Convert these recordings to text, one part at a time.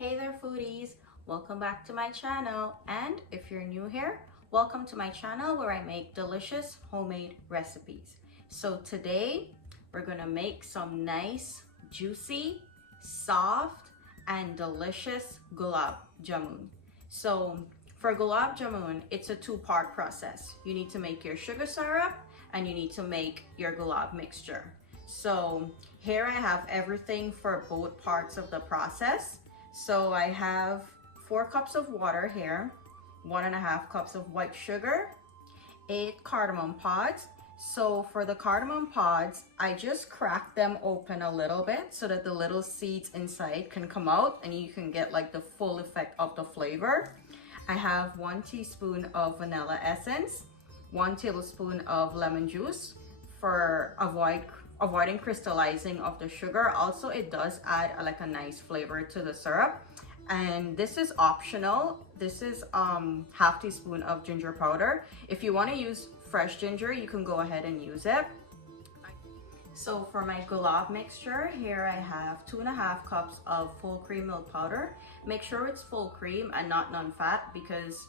Hey there foodies, welcome back to my channel, and if you're new here, welcome to my channel where I make delicious homemade recipes. So today we're gonna make some nice, juicy, soft, and delicious Gulab Jamun. So for Gulab Jamun, it's a two-part process. You need to make your sugar syrup and you need to make your gulab mixture. So here I have everything for both parts of the process. So I have 4 cups of water here, 1.5 cups of white sugar, 8 cardamom pods. So for the cardamom pods, I just crack them open a little bit so that the little seeds inside can come out and you can get like the full effect of the flavor. I have 1 teaspoon of vanilla essence, 1 tablespoon of lemon juice for avoiding crystallizing of the sugar. Also, it does add like a nice flavor to the syrup. And this is optional. This is half teaspoon of ginger powder. If you want to use fresh ginger, you can go ahead and use it. So for my gulab mixture, here I have 2.5 cups of full cream milk powder. Make sure it's full cream and not non-fat, because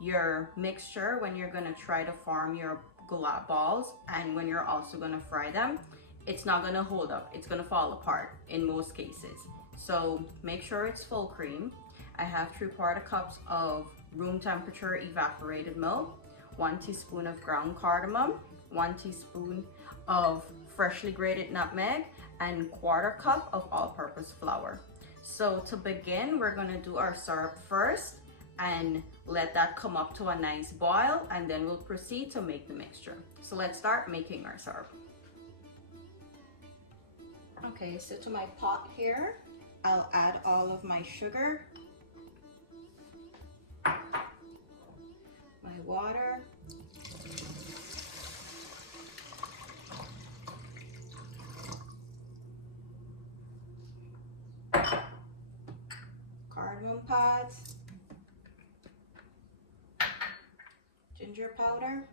your mixture, when you're gonna try to form your gulab balls and when you're also gonna fry them, it's not gonna hold up. It's gonna fall apart in most cases. So make sure it's full cream. I have 3/4 cups of room temperature evaporated milk, 1 teaspoon of ground cardamom, 1 teaspoon of freshly grated nutmeg, and 1/4 cup of all-purpose flour. So to begin, we're gonna do our syrup first and let that come up to a nice boil, and then we'll proceed to make the mixture. So let's start making our syrup. Okay, so to my pot here, I'll add all of my sugar, my water, cardamom pods, ginger powder,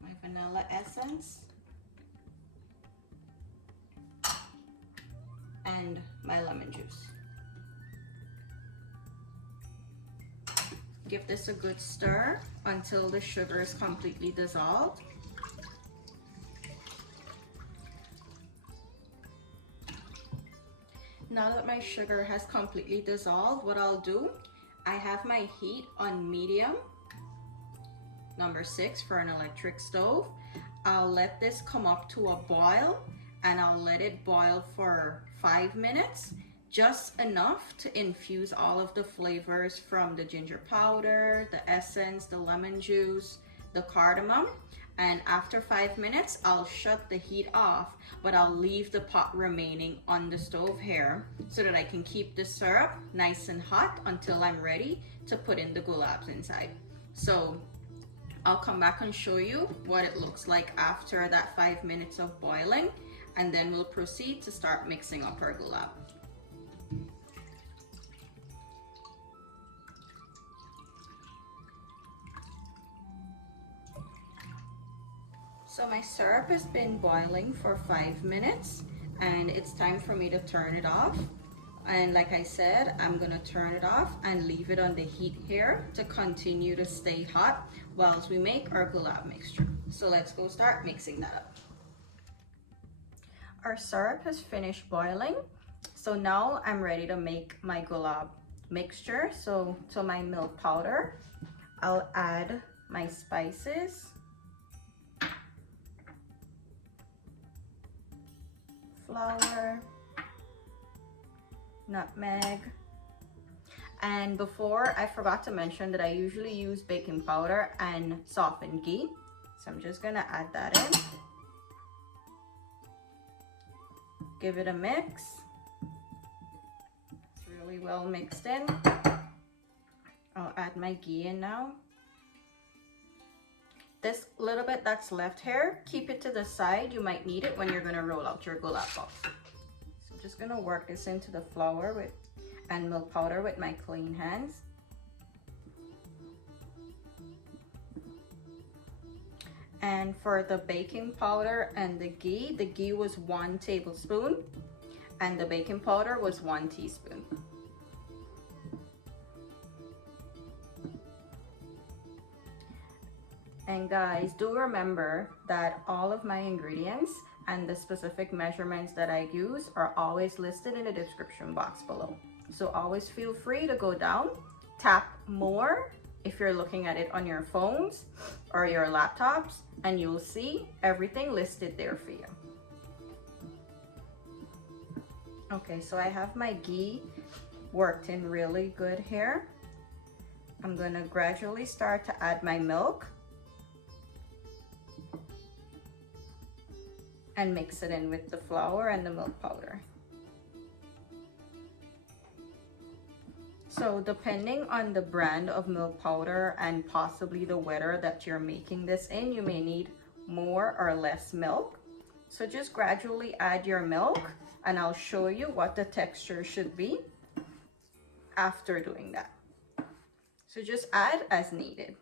my vanilla essence, and my lemon juice. Give this a good stir until the sugar is completely dissolved. Now that my sugar has completely dissolved, what I'll do, I have my heat on medium, number 6 for an electric stove. I'll let this come up to a boil, and I'll let it boil for 5 minutes, just enough to infuse all of the flavors from the ginger powder, the essence, the lemon juice, the cardamom. And after 5 minutes, I'll shut the heat off, but I'll leave the pot remaining on the stove here so that I can keep the syrup nice and hot until I'm ready to put in the gulabs inside. So I'll come back and show you what it looks like after that 5 minutes of boiling, and then we'll proceed to start mixing up our gulab. So my syrup has been boiling for 5 minutes, and it's time for me to turn it off. And like I said, I'm gonna turn it off and leave it on the heat here to continue to stay hot whilst we make our gulab mixture. So let's go start mixing that up. Our syrup has finished boiling. So now I'm ready to make my gulab mixture. So to my milk powder, I'll add my spices, flour, nutmeg, and before I forgot to mention that I usually use baking powder and softened ghee. So I'm just gonna add that in. Give it a mix. It's really well mixed in. I'll add my ghee in now. This little bit that's left here, keep it to the side. You might need it when you're gonna roll out your gulab balls. So I'm just gonna work this into the flour and milk powder with my clean hands. And for the baking powder and the ghee was 1 tablespoon and the baking powder was 1 teaspoon. And guys, do remember that all of my ingredients and the specific measurements that I use are always listed in the description box below. So always feel free to go down, tap more if you're looking at it on your phones or your laptops, and you'll see everything listed there for you. Okay, so I have my ghee worked in really good here. I'm gonna gradually start to add my milk and mix it in with the flour and the milk powder. So depending on the brand of milk powder and possibly the weather that you're making this in, you may need more or less milk. So just gradually add your milk and I'll show you what the texture should be after doing that. So just add as needed.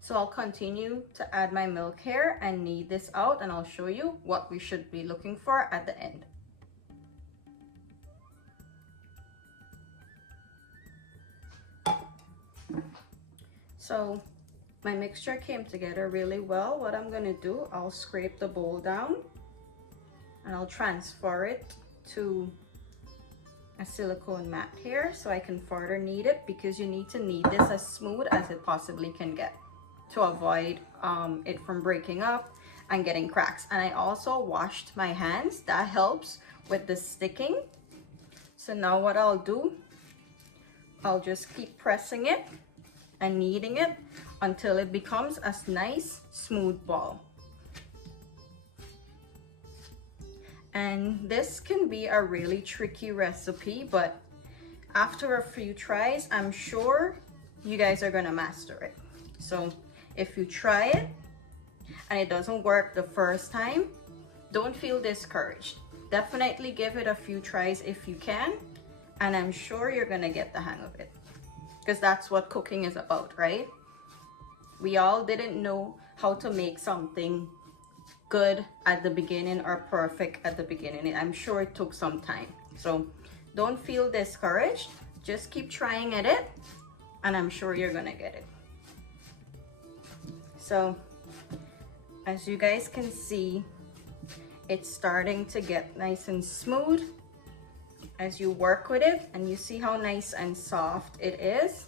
So I'll continue to add my milk here and knead this out, and I'll show you what we should be looking for at the end. So my mixture came together really well. What I'm gonna do, I'll scrape the bowl down and I'll transfer it to a silicone mat here so I can further knead it, because you need to knead this as smooth as it possibly can get to avoid it from breaking up and getting cracks. And I also washed my hands. That helps with the sticking. So now what I'll do, I'll just keep pressing it and kneading it until it becomes a nice smooth ball. And this can be a really tricky recipe, but after a few tries, I'm sure you guys are gonna master it. So if you try it and it doesn't work the first time, don't feel discouraged. Definitely give it a few tries if you can, and I'm sure you're gonna get the hang of it, because that's what cooking is about, right? We all didn't know how to make something good at the beginning or perfect at the beginning. I'm sure it took some time. So don't feel discouraged. Just keep trying at it and I'm sure you're gonna get it. So as you guys can see, it's starting to get nice and smooth as you work with it, and you see how nice and soft it is.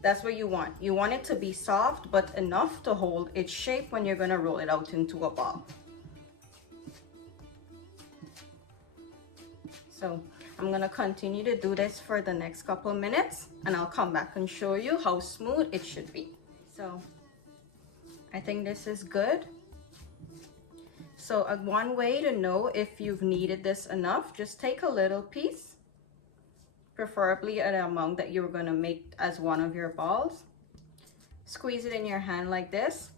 That's what you want. You want it to be soft but enough to hold its shape when you're gonna roll it out into a ball. So I'm gonna continue to do this for the next couple of minutes and I'll come back and show you how smooth it should be. So I think this is good. So one way to know if you've kneaded this enough, just take a little piece, preferably an amount that you're gonna make as one of your balls. Squeeze it in your hand like this.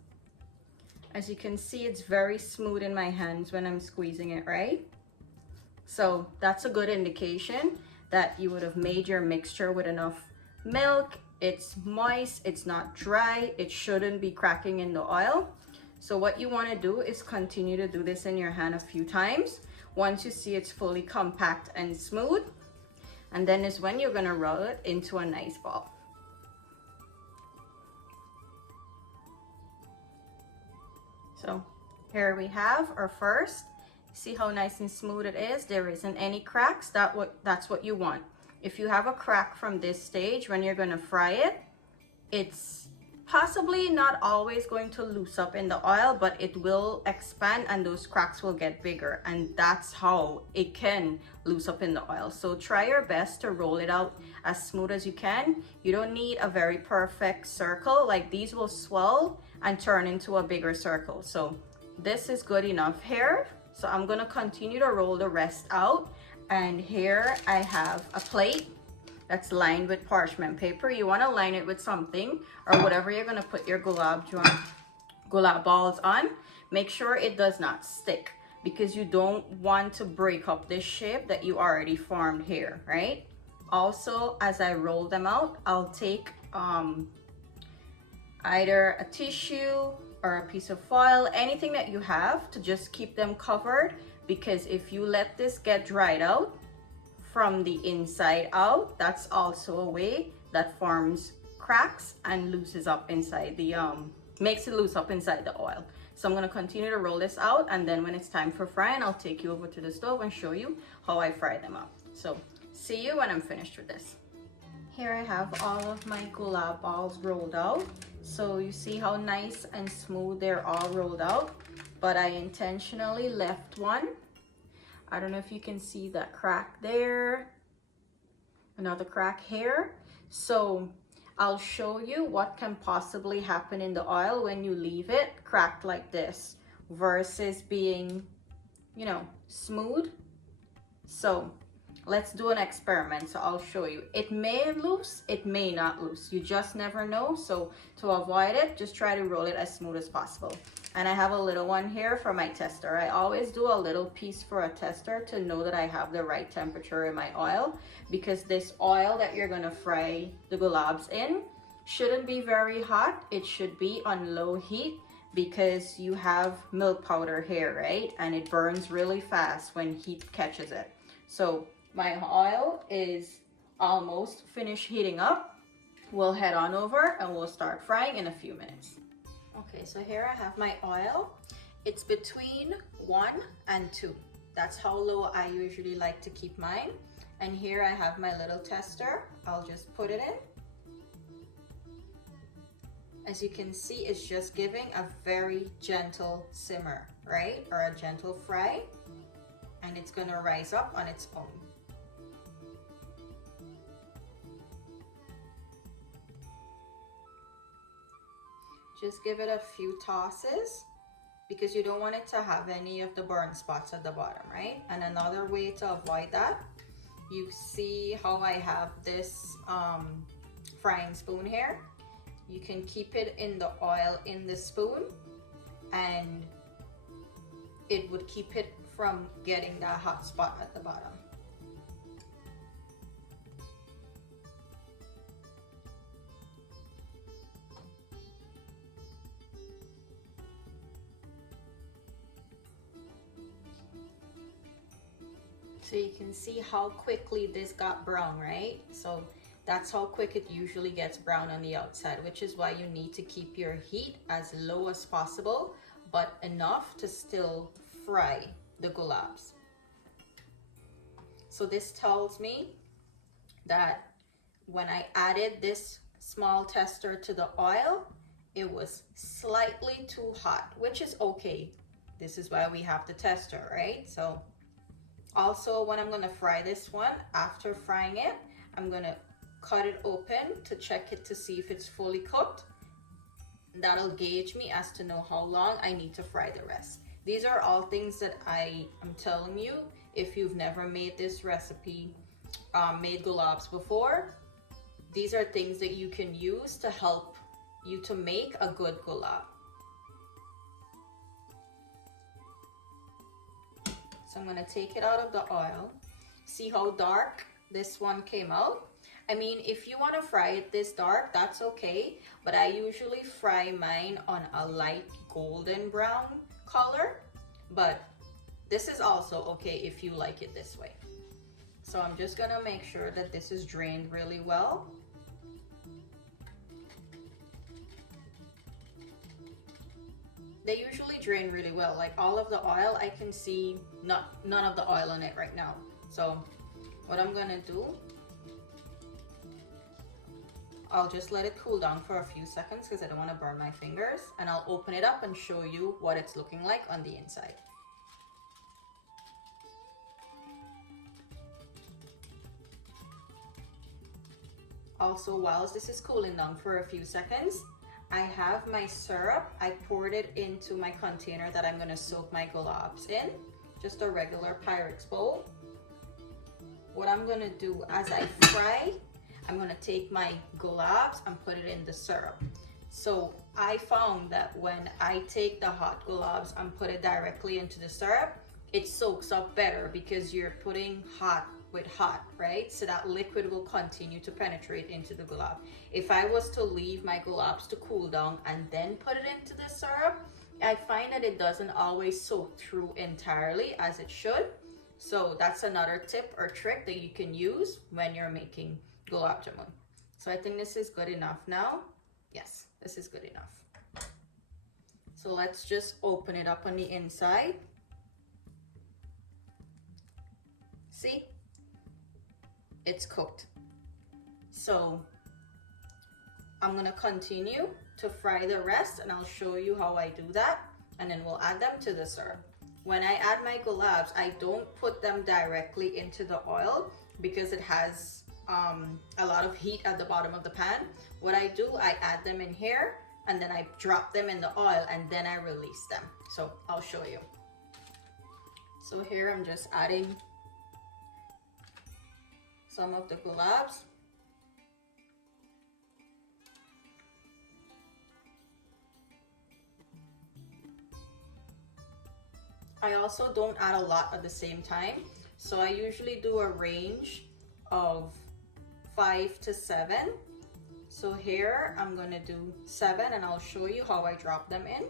As you can see, it's very smooth in my hands when I'm squeezing it, right? So that's a good indication that you would have made your mixture with enough milk. It's moist, it's not dry, it shouldn't be cracking in the oil. So what you want to do is continue to do this in your hand a few times. Once you see it's fully compact and smooth, and then is when you're going to roll it into a nice ball. So here we have our first. See how nice and smooth it is? There isn't any cracks. That's what you want. If you have a crack from this stage when you're going to fry it, it's possibly not always going to loose up in the oil, but it will expand and those cracks will get bigger, and that's how it can loose up in the oil. So try your best to roll it out as smooth as you can. You don't need a very perfect circle. Like, these will swell and turn into a bigger circle. So this is good enough here. So I'm gonna continue to roll the rest out, and here I have a plate that's lined with parchment paper. You want to line it with something or whatever you're going to put your Gulab balls on. Make sure it does not stick, because you don't want to break up this shape that you already formed here, right? Also, as I roll them out, I'll take either a tissue or a piece of foil, anything that you have, to just keep them covered, because if you let this get dried out from the inside out, that's also a way that forms cracks and looses up inside the makes it loose up inside the oil. So I'm going to continue to roll this out, and then when it's time for frying, I'll take you over to the stove and show you how I fry them up. So see you when I'm finished with this. Here I have all of my gulab balls rolled out. So you see how nice and smooth they're all rolled out, but I intentionally left one. I don't know if you can see that crack there, another crack here. So I'll show you what can possibly happen in the oil when you leave it cracked like this versus being, you know, smooth. So let's do an experiment. So I'll show you. It may loose, it may not loose. You just never know. So to avoid it, just try to roll it as smooth as possible. And I have a little one here for my tester. I always do a little piece for a tester to know that I have the right temperature in my oil, because this oil that you're gonna fry the gulabs in shouldn't be very hot. It should be on low heat, because you have milk powder here, right? And it burns really fast when heat catches it. So my oil is almost finished heating up. We'll head on over and we'll start frying in a few minutes. Okay, so here I have my oil. It's between 1 and 2. That's how low I usually like to keep mine. And here I have my little tester. I'll just put it in. As you can see, it's just giving a very gentle simmer, right? Or a gentle fry. And it's gonna rise up on its own. Just give it a few tosses, because you don't want it to have any of the burn spots at the bottom, right? And another way to avoid that, you see how I have this frying spoon here? You can keep it in the oil in the spoon, and it would keep it from getting that hot spot at the bottom. So you can see how quickly this got brown, right? So that's how quick it usually gets brown on the outside, which is why you need to keep your heat as low as possible, but enough to still fry the gulabs. So this tells me that when I added this small tester to the oil, it was slightly too hot, which is okay. This is why we have the tester, right? So also, when I'm gonna fry this one, after frying it, I'm gonna cut it open to check it to see if it's fully cooked. That'll gauge me as to know how long I need to fry the rest. These are all things that I am telling you. If you've never made this recipe, made gulabs before, these are things that you can use to help you to make a good gulab. So I'm gonna take it out of the oil. See how dark this one came out? I mean, if you wanna fry it this dark, that's okay, but I usually fry mine on a light golden brown color, but this is also okay if you like it this way. So I'm just gonna make sure that this is drained really well. They usually drain really well. Like all of the oil, I can see none of the oil in it right now. So what I'm gonna do, I'll just let it cool down for a few seconds because I don't want to burn my fingers, and I'll open it up and show you what it's looking like on the inside. Also, whilst this is cooling down for a few seconds, I have my syrup. I poured it into my container that I'm gonna soak my gulabs in, just a regular Pyrex bowl. What I'm gonna do as I fry, I'm gonna take my gulabs and put it in the syrup. So I found that when I take the hot gulabs and put it directly into the syrup, it soaks up better because you're putting hot with hot, right? So that liquid will continue to penetrate into the gulab. If I was to leave my gulabs to cool down and then put it into the syrup, I find that it doesn't always soak through entirely as it should. So that's another tip or trick that you can use when you're making Gulab Jamun. So I think this is good enough now. Yes, this is good enough. So let's just open it up on the inside. See? It's cooked. So I'm gonna continue to fry the rest and I'll show you how I do that, and then we'll add them to the syrup. When I add my gulabs, I don't put them directly into the oil because it has a lot of heat at the bottom of the pan. What I do, I add them in here and then I drop them in the oil and then I release them. So I'll show you. So here I'm just adding some of the gulabs. I also don't add a lot at the same time. So I usually do a range of 5 to 7. So here I'm gonna do 7 and I'll show you how I drop them in.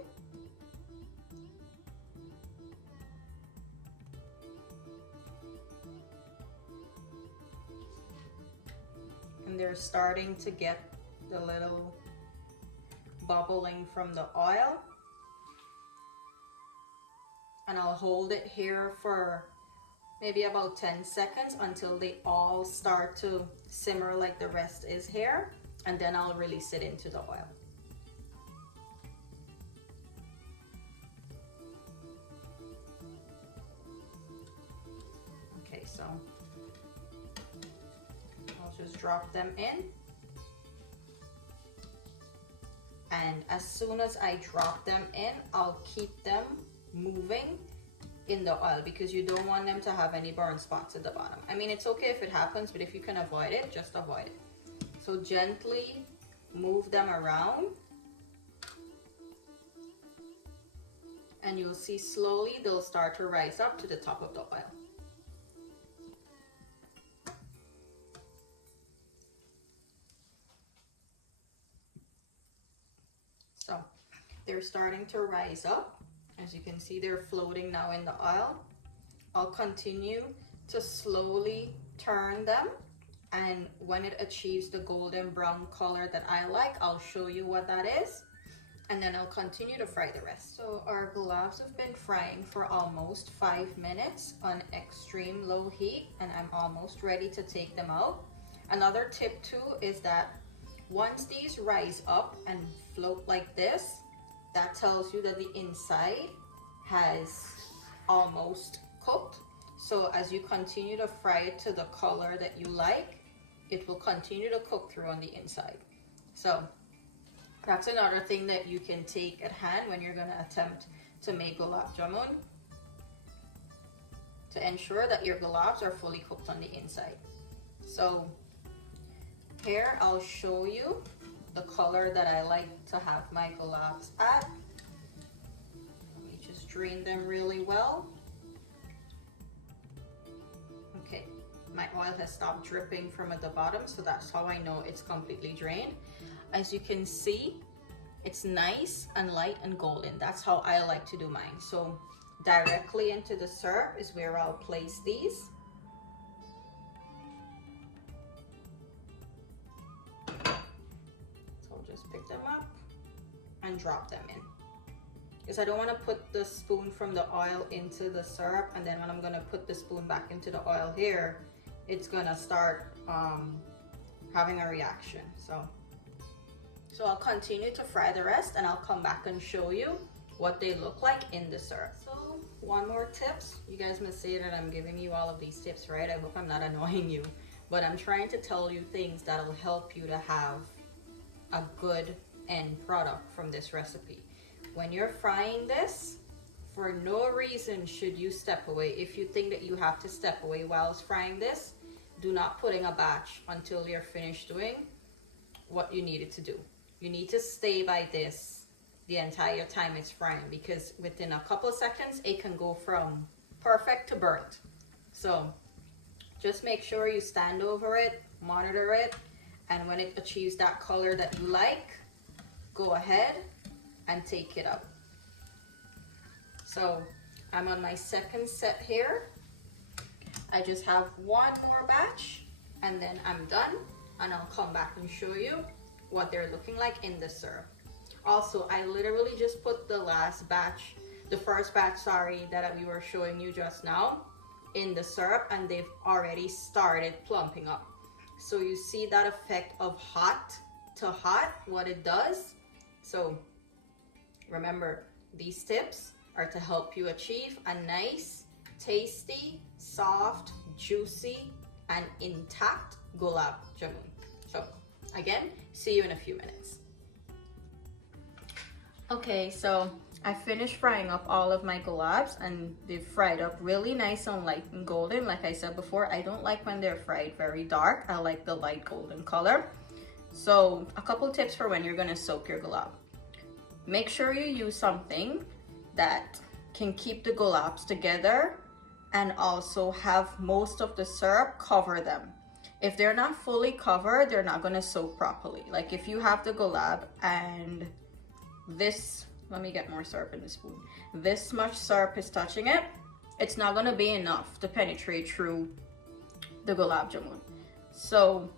And they're starting to get the little bubbling from the oil. And I'll hold it here for maybe about 10 seconds until they all start to simmer like the rest is here, and then I'll release it into the oil. Okay, so I'll just drop them in. And as soon as I drop them in, I'll keep them moving in the oil because you don't want them to have any burn spots at the bottom. I mean, it's okay if it happens, but if you can avoid it, just avoid it. So gently move them around and you'll see slowly they'll start to rise up to the top of the oil. So they're starting to rise up. As you can see, they're floating now in the oil. I'll continue to slowly turn them, and when it achieves the golden brown color that I like, I'll show you what that is, and then I'll continue to fry the rest. So our gulabs have been frying for almost 5 minutes on extreme low heat, and I'm almost ready to take them out. Another tip too is that once these rise up and float like this, that tells you that the inside has almost cooked. So as you continue to fry it to the color that you like, it will continue to cook through on the inside. So that's another thing that you can take at hand when you're gonna attempt to make Gulab Jamun, to ensure that your gulabs are fully cooked on the inside. So here I'll show you the color that I like to have my gulabs at. Let me just drain them really well. Okay, my oil has stopped dripping from at the bottom, so that's how I know it's completely drained. As you can see, it's nice and light and golden. That's how I like to do mine. So directly into the syrup is where I'll place these. Just pick them up and drop them in, because I don't want to put the spoon from the oil into the syrup, and then when I'm going to put the spoon back into the oil here, it's going to start having a reaction. So I'll continue to fry the rest and I'll come back and show you what they look like in the syrup. So one more tips. You guys must say that I'm giving you all of these tips, right? I hope I'm not annoying you, but I'm trying to tell you things that'll help you to have a good end product from this recipe. When you're frying this, for no reason should you step away. If you think that you have to step away while frying this, do not put in a batch until you're finished doing what you needed to do. You need to stay by this the entire time it's frying, because within a couple of seconds it can go from perfect to burnt. So just make sure you stand over it, monitor it, and when it achieves that color that you like, go ahead and take it out. So I'm on my second set here. I just have one more batch and then I'm done, and I'll come back and show you what they're looking like in the syrup. Also, I literally just put the first batch, sorry, that we were showing you just now in the syrup, and they've already started plumping up. So you see that effect of hot to hot, what it does. So remember, these tips are to help you achieve a nice, tasty, soft, juicy, and intact Gulab Jamun. So again, see you in a few minutes. Okay, so I finished frying up all of my gulabs, and they've fried up really nice and light and golden. Like I said before, I don't like when they're fried very dark. I like the light golden color. So a couple tips for when you're gonna soak your gulab. Make sure you use something that can keep the gulabs together and also have most of the syrup cover them. If they're not fully covered, they're not gonna soak properly. Like if you have the gulab and this, let me get more syrup in the spoon, this much syrup is touching it, it's not gonna be enough to penetrate through the Gulab Jamun. So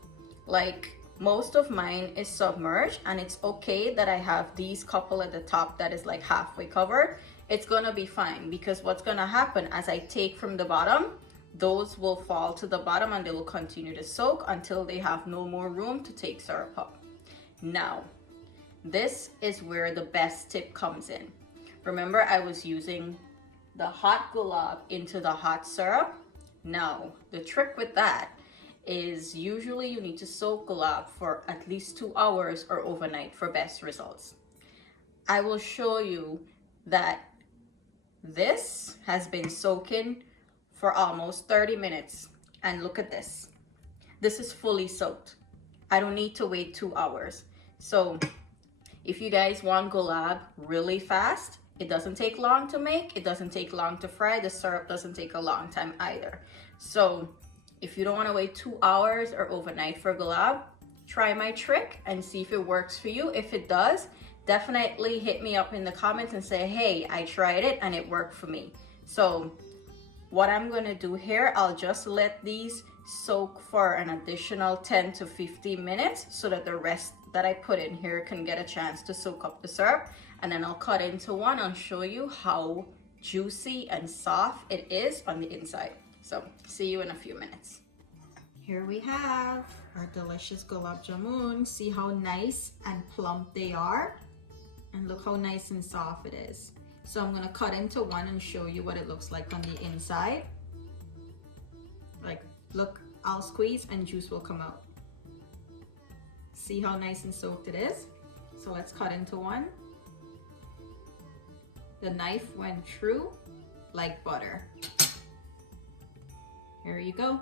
like most of mine is submerged, and it's okay that I have these couple at the top that is like halfway covered. It's gonna be fine, because what's gonna happen as I take from the bottom, those will fall to the bottom and they will continue to soak until they have no more room to take syrup up. Now, this is where the best tip comes in. Remember, I was using the hot gulab into the hot syrup. Now, the trick with that is usually you need to soak gulab for at least 2 hours or overnight for best results. I will show you that this has been soaking for almost 30 minutes, and look at this. This is fully soaked. I don't need to wait 2 hours. So if you guys want gulab really fast, it doesn't take long to make, it doesn't take long to fry, the syrup doesn't take a long time either. So if you don't want to wait 2 hours or overnight for gulab, try my trick and see if it works for you. If it does, definitely hit me up in the comments and say, hey, I tried it and it worked for me. So what I'm going to do here, I'll just let these soak for an additional 10 to 15 minutes so that the rest that I put in here can get a chance to soak up the syrup, and then I'll cut into one and show you how juicy and soft it is on the inside. So see you in a few minutes. Here we have our delicious Gulab Jamun. See how nice and plump they are, and look how nice and soft it is. So I'm gonna cut into one and show you what it looks like on the inside. Like, look, I'll squeeze and juice will come out. See how nice and soaked it is? So let's cut into one. The knife went through like butter. Here you go.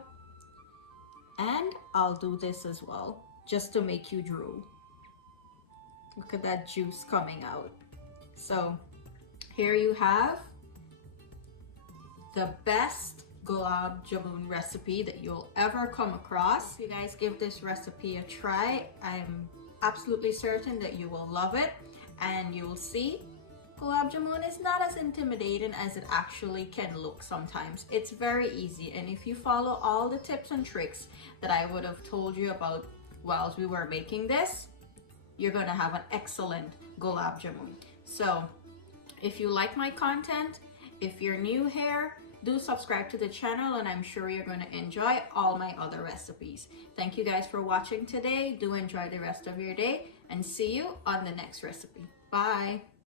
And I'll do this as well, just to make you drool. Look at that juice coming out. So here you have the best Gulab Jamun recipe that you'll ever come across. If you guys give this recipe a try, I'm absolutely certain that you will love it, and you'll see Gulab Jamun is not as intimidating as it actually can look sometimes. It's very easy, and if you follow all the tips and tricks that I would have told you about while we were making this, you're gonna have an excellent Gulab Jamun. So if you like my content, if you're new here, do subscribe to the channel, and I'm sure you're going to enjoy all my other recipes. Thank you guys for watching today. Do enjoy the rest of your day, and see you on the next recipe. Bye.